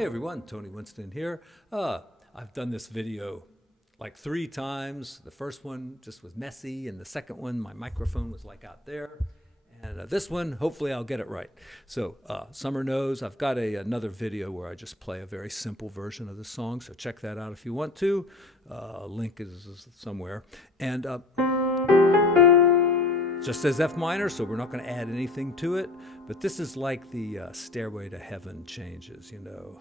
Hey everyone, Tony Winston here. I've done this video like 3 times. The first one just was messy, and the second one, my microphone was like out there. And this one, hopefully I'll get it right. So Summer knows I've got another video where I just play a very simple version of the song, so check that out if you want to. Link is somewhere. And just says F minor, so we're not going to add anything to it. But this is like the Stairway to Heaven changes, you know.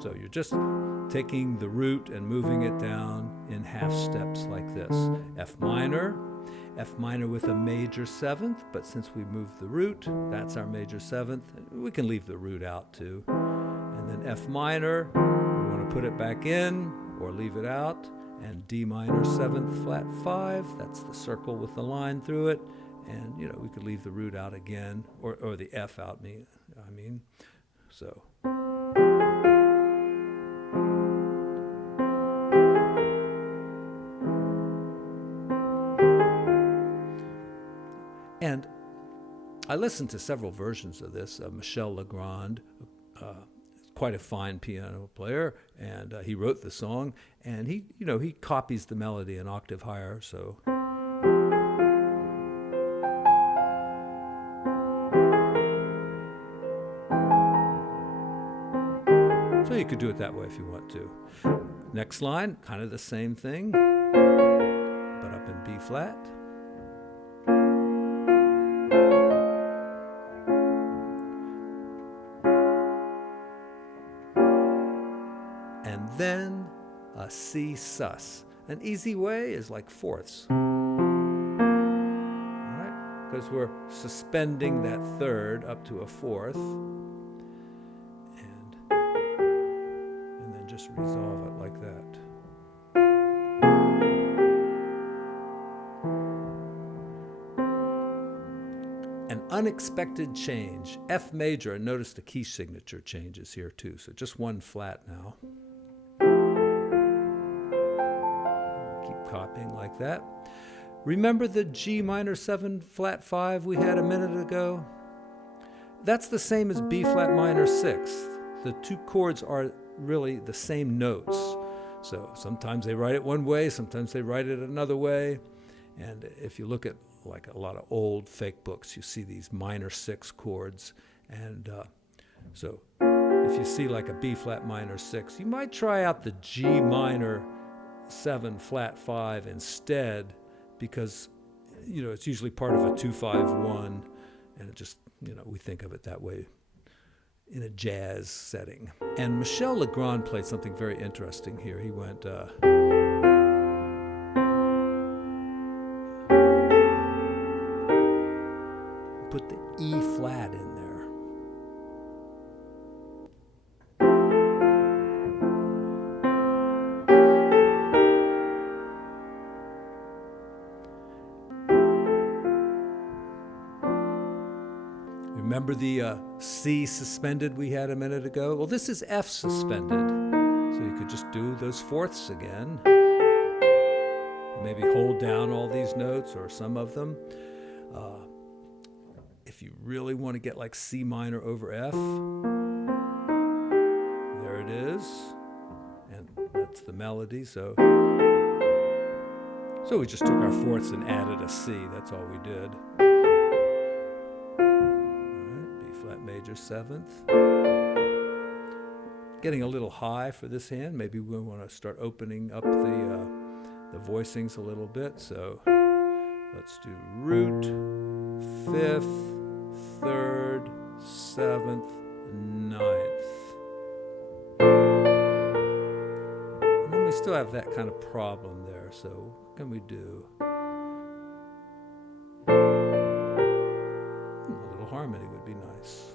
So you're just taking the root and moving it down in half steps like this. F minor with a major 7th, but since we moved the root, that's our major 7th. We can leave the root out too. And then F minor, we want to put it back in or leave it out. And D minor 7th flat 5, that's the circle with the line through it. And you know, we could leave the root out again, or the F out, I mean. So. And I listened to several versions of this. Michel Legrand, quite a fine piano player, and he wrote the song. And he copies the melody an octave higher. So you could do it that way if you want to. Next line, kind of the same thing, but up in B flat. And then a C sus. An easy way is like fourths. All right? Because we're suspending that third up to a fourth. And then just resolve it like that. An unexpected change. F major, and notice the key signature changes here too. So just one flat now. Copying like that. Remember the G minor 7 flat 5 we had a minute ago? That's the same as B flat minor 6. The 2 chords are really the same notes. So sometimes they write it one way, sometimes they write it another way. And if you look at like a lot of old fake books, you see these minor 6 chords. And so if you see like a B flat minor 6, you might try out the G minor 7 flat 5 instead, because it's usually part of a 2-5-1, and it just we think of it that way in a jazz setting. And Michel Legrand played something very interesting here. He went put the E flat in there. Remember the C suspended we had a minute ago? Well, this is F suspended. So you could just do those fourths again. Maybe hold down all these notes or some of them. If you really want to get like C minor over F, there it is. And that's the melody. So we just took our fourths and added a C. That's all we did. Major 7th. Getting a little high for this hand. Maybe we want to start opening up the voicings a little bit. So let's do root, 5th, 3rd, 7th, 9th. And then we still have that kind of problem there. So what can we do? A little harmony would be nice.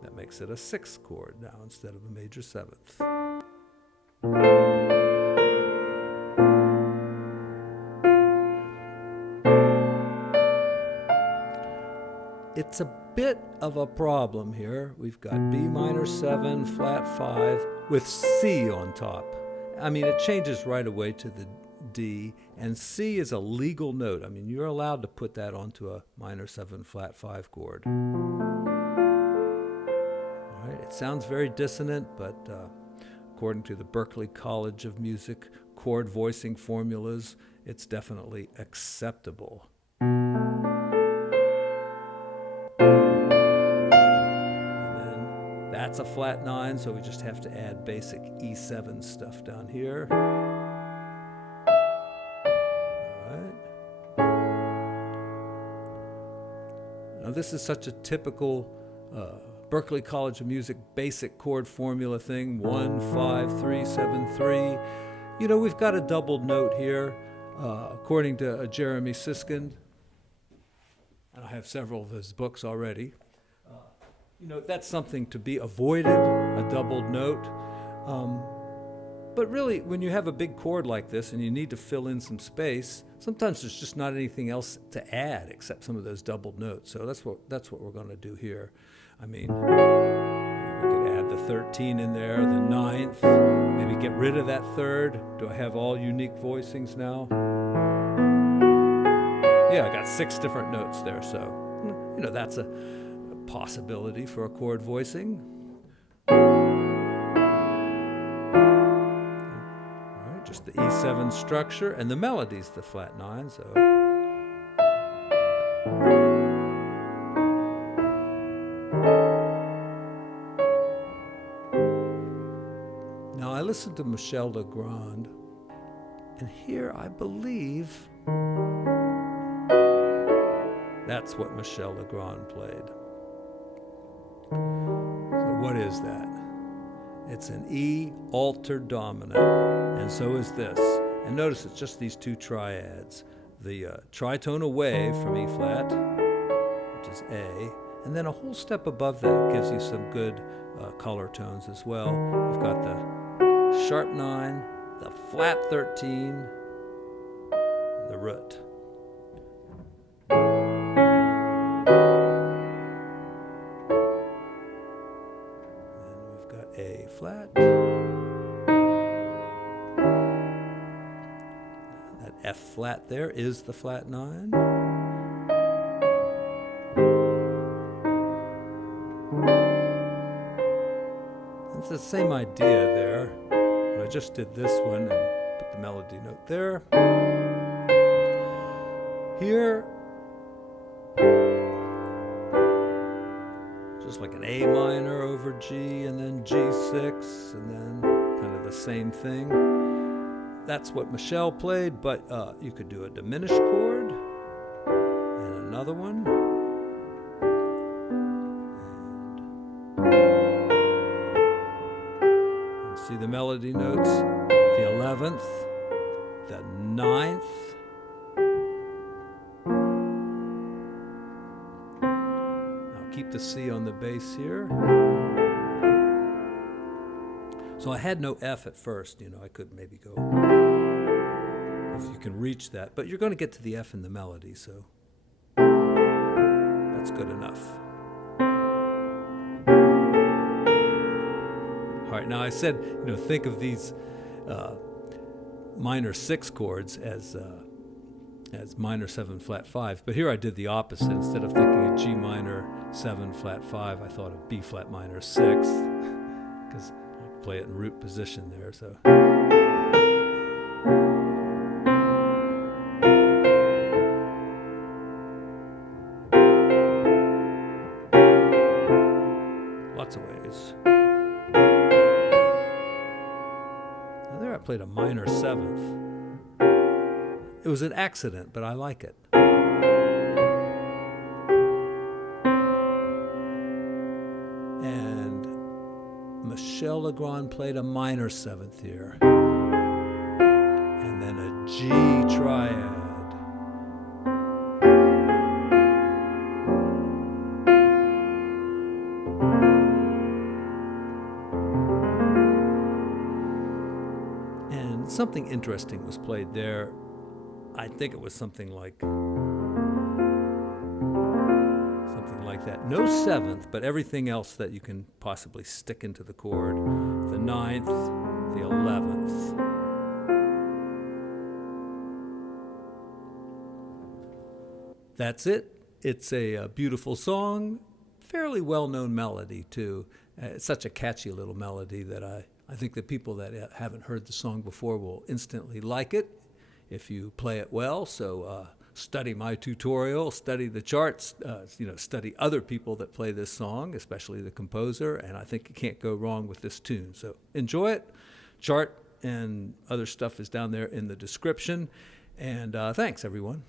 That makes it a 6th chord now instead of a major 7th. It's a bit of a problem here. We've got B minor 7, flat 5 with C on top. I mean, it changes right away to the D, and C is a legal note. I mean, you're allowed to put that onto a minor 7 flat 5 chord. All right, it sounds very dissonant, but according to the Berklee College of Music chord voicing formulas, it's definitely acceptable. That's a flat 9, so we just have to add basic E7 stuff down here. All right. Now this is such a typical Berklee College of Music basic chord formula thing, 1, 5, 3, 7, 3. You know, we've got a doubled note here, according to Jeremy Siskind, and I have several of his books already. You know, that's something to be avoided, a doubled note. But really, when you have a big chord like this and you need to fill in some space, sometimes there's just not anything else to add except some of those doubled notes. So that's what we're going to do here. I mean, we could add the 13 in there, the 9th, maybe get rid of that 3rd. Do I have all unique voicings now? Yeah, I got 6 different notes there, so, you know, that's a possibility for a chord voicing. All right, just the E7 structure, and the melody's the flat 9, so. Now I listened to Michel Legrand, and here I believe that's what Michel Legrand played. So what is that? It's an E altered dominant, and so is this. And notice it's just these 2 triads. The tritone away from E flat, which is A, and then a whole step above that gives you some good color tones as well. We've got the sharp 9, the flat 13, the root. A flat. That F flat there is the flat 9. It's the same idea there, but I just did this one and put the melody note there. Here, just like an A minor over G, and then G6, and then kind of the same thing. That's what Michel played, but you could do a diminished chord, and another one. And see the melody notes, the 11th, the 9th, keep the C on the bass here. So I had no F at first, you know, I could maybe go, if you can reach that, but you're going to get to the F in the melody, so that's good enough. All right, now I said, you know, think of these minor 6 chords as minor 7 flat 5, but here I did the opposite. Instead of thinking of G minor 7 flat 5, I thought of B flat minor 6, because I play it in root position there. So lots of ways. Now there I played a minor 7th. It was an accident, but I like it. And Michel Legrand played a minor 7th here. And then a G triad. And something interesting was played there. I think it was something like that. No 7th, but everything else that you can possibly stick into the chord. The 9th, the 11th. That's it. It's a beautiful song, fairly well-known melody too. It's such a catchy little melody that I think that people that haven't heard the song before will instantly like it if you play it well. So study my tutorial, study the charts, study other people that play this song, especially the composer, and I think you can't go wrong with this tune. So enjoy it. Chart and other stuff is down there in the description. And thanks, everyone.